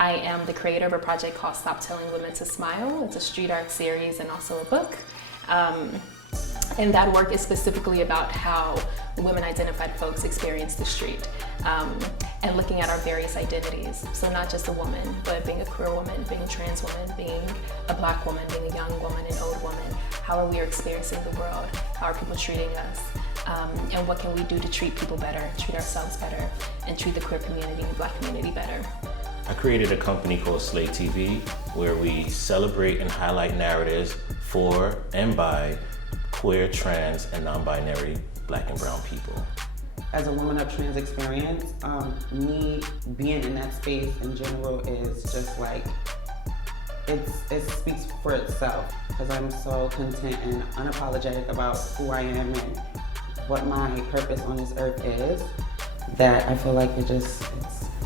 I am the creator of a project called Stop Telling Women to Smile. It's a street art series and also a book. And that work is specifically about how women identified folks experience the street, and looking at our various identities. So not just a woman, but being a queer woman, being a trans woman, being a Black woman, being a young woman, an old woman. How are we experiencing the world? How are people treating us? And what can we do to treat people better, treat ourselves better, and treat the queer community and Black community better? I created a company called Slate TV, where we celebrate and highlight narratives for and by queer, trans, and non-binary Black and brown people. As a woman of trans experience, me being in that space in general is just like, it speaks for itself, because I'm so content and unapologetic about who I am and what my purpose on this earth is, that I feel like it's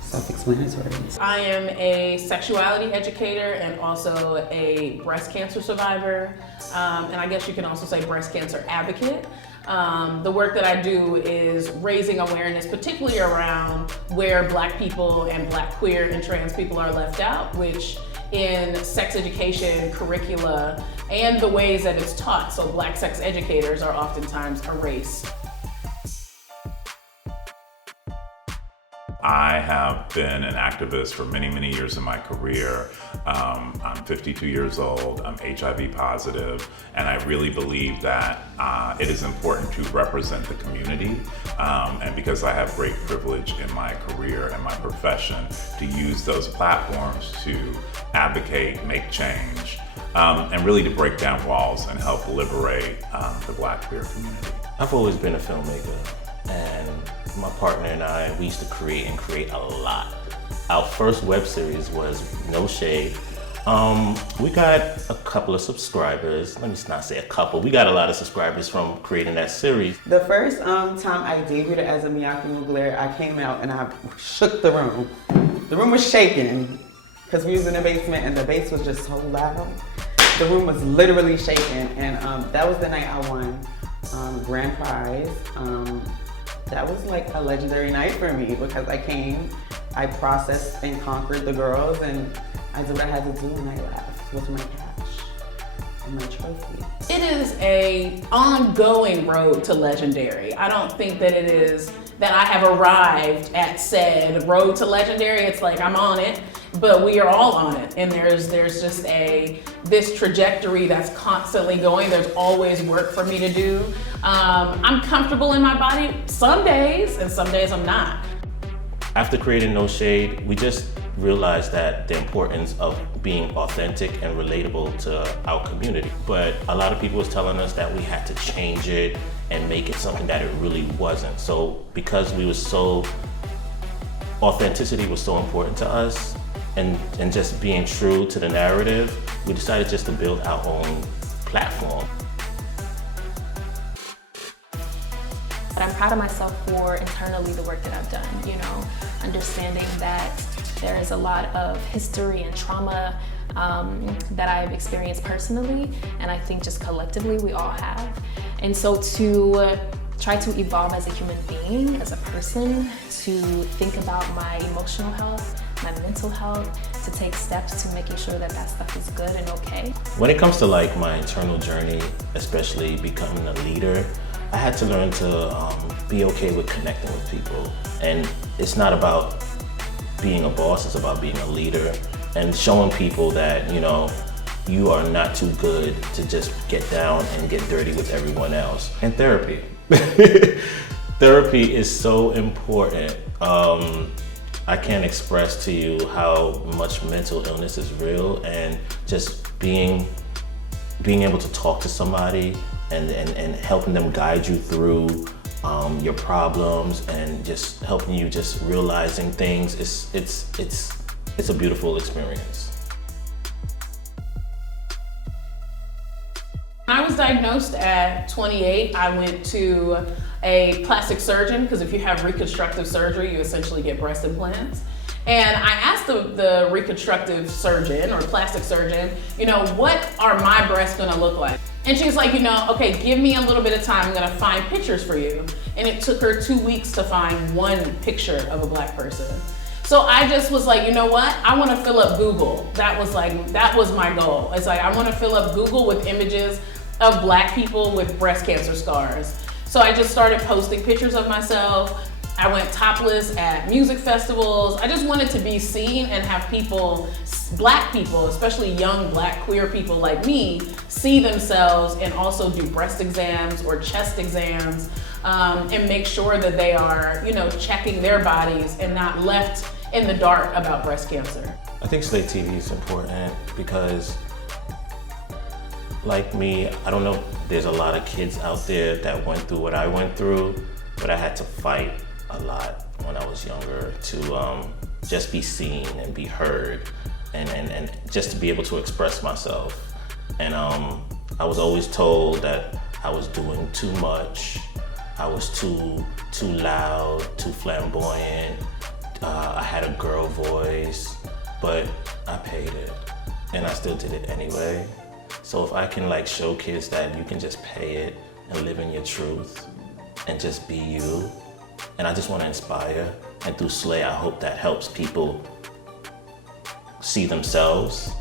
self-explanatory. I am a sexuality educator and also a breast cancer survivor, and I guess you can also say breast cancer advocate. The work that I do is raising awareness, particularly around where Black people and Black, queer, and trans people are left out, which in sex education curricula and the ways that it's taught. So Black sex educators are oftentimes erased. I have been an activist for many, many years in my career. I'm 52 years old, I'm HIV positive, and I really believe that it is important to represent the community. And because I have great privilege in my career and my profession, to use those platforms to advocate, make change, and really to break down walls and help liberate the Black queer community. I've always been a filmmaker, and my partner and I, we used to create a lot. Our first web series was No Shade. We got a couple of subscribers. Let me not say a couple. We got a lot of subscribers from creating that series. The first time I debuted as a Miyake Mugler, I came out and I shook the room. The room was shaking because we was in the basement and the bass was just so loud. The room was literally shaking, and that was the night I won grand prize. That was like a legendary night for me because I came, I processed and conquered the girls, and I did what I had to do, and I left with my cash and my trophy. It is an ongoing road to legendary. I don't think that it is that I have arrived at said road to legendary. It's like I'm on it, but we are all on it. And there's just this trajectory that's constantly going. There's always work for me to do. I'm comfortable in my body some days, and some days I'm not. After creating No Shade, we just realized that the importance of being authentic and relatable to our community. But a lot of people was telling us that we had to change it and make it something that it really wasn't. So because authenticity was so important to us, and just being true to the narrative, we decided just to build our own platform. But I'm proud of myself for internally the work that I've done, understanding that there is a lot of history and trauma that I've experienced personally, and I think just collectively we all have. And so to try to evolve as a human being, as a person, to think about my emotional health, my mental health, to take steps to making sure that that stuff is good and okay. When it comes to like my internal journey, especially becoming a leader, I had to learn to be okay with connecting with people. And it's not about being a boss, it's about being a leader and showing people that, you are not too good to just get down and get dirty with everyone else. And therapy. Therapy is so important. I can't express to you how much mental illness is real, and just being able to talk to somebody and helping them guide you through your problems and just helping you just realizing things. It's a beautiful experience. When I was diagnosed at 28, I went to a plastic surgeon, because if you have reconstructive surgery, you essentially get breast implants. And I asked the reconstructive surgeon or plastic surgeon, what are my breasts gonna look like? And she's like, okay, give me a little bit of time, I'm gonna find pictures for you. And it took her 2 weeks to find one picture of a Black person. So I just was like, you know what? I want to fill up Google. That was my goal. It's like, I want to fill up Google with images of Black people with breast cancer scars. So I just started posting pictures of myself. I went topless at music festivals. I just wanted to be seen and have people, Black people, especially young Black queer people like me, see themselves and also do breast exams or chest exams, and make sure that they are, checking their bodies and not left in the dark about breast cancer. I think Slate TV is important because, like me, I don't know, there's a lot of kids out there that went through what I went through, but I had to fight a lot when I was younger to just be seen and be heard and just to be able to express myself. And I was always told that I was doing too much, I was too loud, too flamboyant, I had a girl voice, but I paid it and I still did it anyway. So if I can show kids that you can just pay it and live in your truth and just be you, and I just want to inspire, and through Slay, I hope that helps people see themselves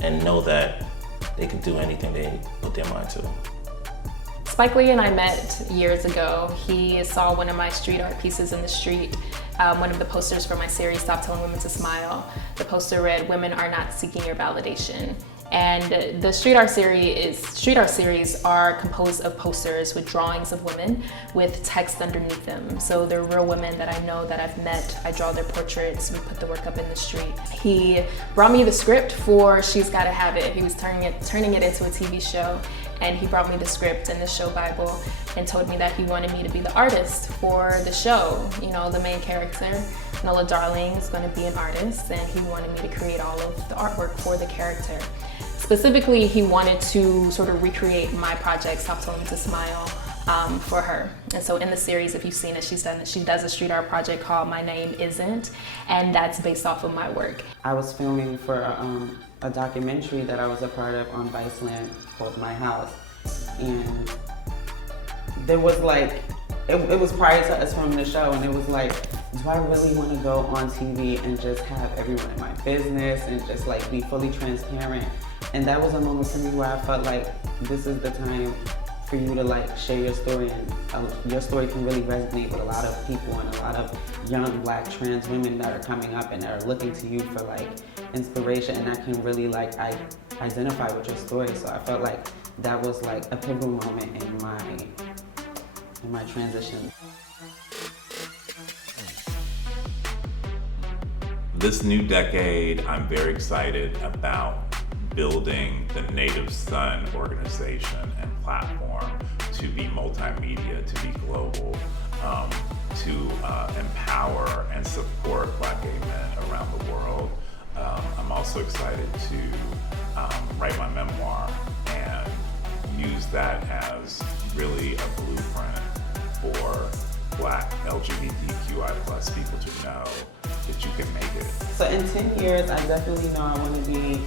and know that they can do anything they put their mind to. Spike Lee and I met years ago. He saw one of my street art pieces in the street, one of the posters for my series, Stop Telling Women to Smile. The poster read, "Women are not seeking your validation." And the street art series are composed of posters with drawings of women with text underneath them. So they're real women that I know, that I've met. I draw their portraits, we put the work up in the street. He brought me the script for She's Gotta Have It. He was turning it into a TV show, and he brought me the script and the show Bible and told me that he wanted me to be the artist for the show. The main character, Nola Darling, is going to be an artist, and he wanted me to create all of the artwork for the character. Specifically, he wanted to sort of recreate my project, Stop Telling Me to Smile, for her. And so in the series, if you've seen it, she does a street art project called My Name Isn't, and that's based off of my work. I was filming for a documentary that I was a part of on Viceland called My House, and there was it was prior to us filming the show, and it was like, do I really want to go on TV and just have everyone in my business and just be fully transparent? And that was a moment for me where I felt like this is the time for you to share your story, and your story can really resonate with a lot of people and a lot of young Black trans women that are coming up and are looking to you for inspiration, and that can really identify with your story. So I felt like that was a pivotal moment in my transition. This new decade, I'm very excited about building the Native Son organization and platform to be multimedia, to be global, to empower and support Black gay men around the world. I'm also excited to write my memoir and use that as really a blueprint for Black LGBTQI+ people to know that you can make it. So in 10 years, I definitely know I want to be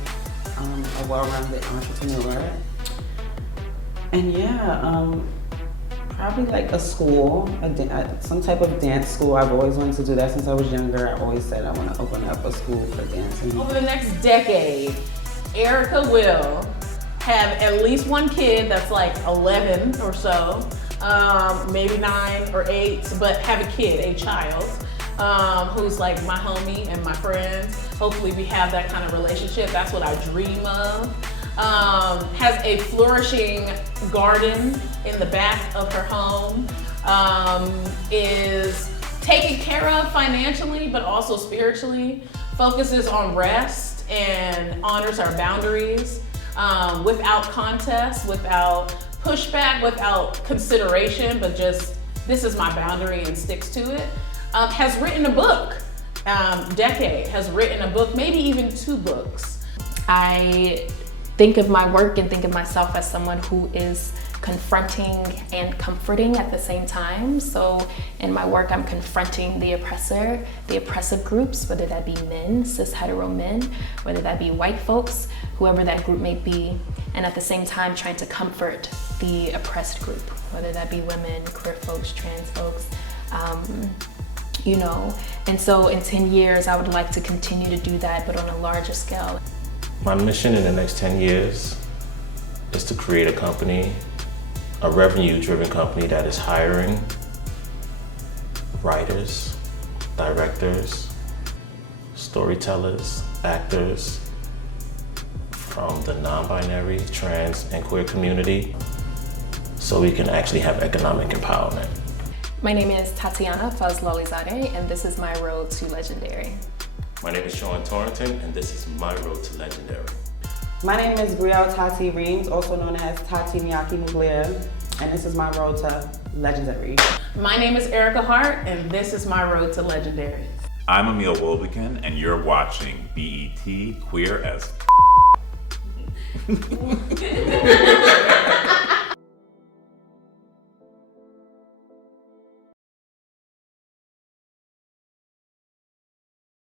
a well-rounded entrepreneur. And probably a school, some type of dance school. I've always wanted to do that since I was younger. I always said I want to open up a school for dancing. Over the next decade, Ericka will have at least one kid that's 11 or so, maybe 9 or 8, but have a child who's my homie and my friend. Hopefully we have that kind of relationship. That's what I dream of. Has a flourishing garden in the back of her home. Is taken care of financially, but also spiritually. Focuses on rest and honors our boundaries without contest, without pushback, without consideration, but just, this is my boundary, and sticks to it. Has written a book, Decade, has written a book, maybe even 2 books. I think of my work and think of myself as someone who is confronting and comforting at the same time. So in my work, I'm confronting the oppressor, the oppressive groups, whether that be men, cis hetero men, whether that be white folks, whoever that group may be, and at the same time trying to comfort the oppressed group, whether that be women, queer folks, trans folks, you know? And so in 10 years, I would like to continue to do that, but on a larger scale. My mission in the next 10 years is to create a company, a revenue-driven company that is hiring writers, directors, storytellers, actors from the non-binary, trans, and queer community, so we can actually have economic empowerment. My name is Tatyana Fazlaizadeh, and this is my road to legendary. My name is Torrington, and this is my road to legendary. My name is Brielle Tati Rheams, also known as Tati and this is my road to legendary. My name is Ericka Hart, and this is my road to legendary. I'm Emil Wilbekin, and you're watching BET Queer as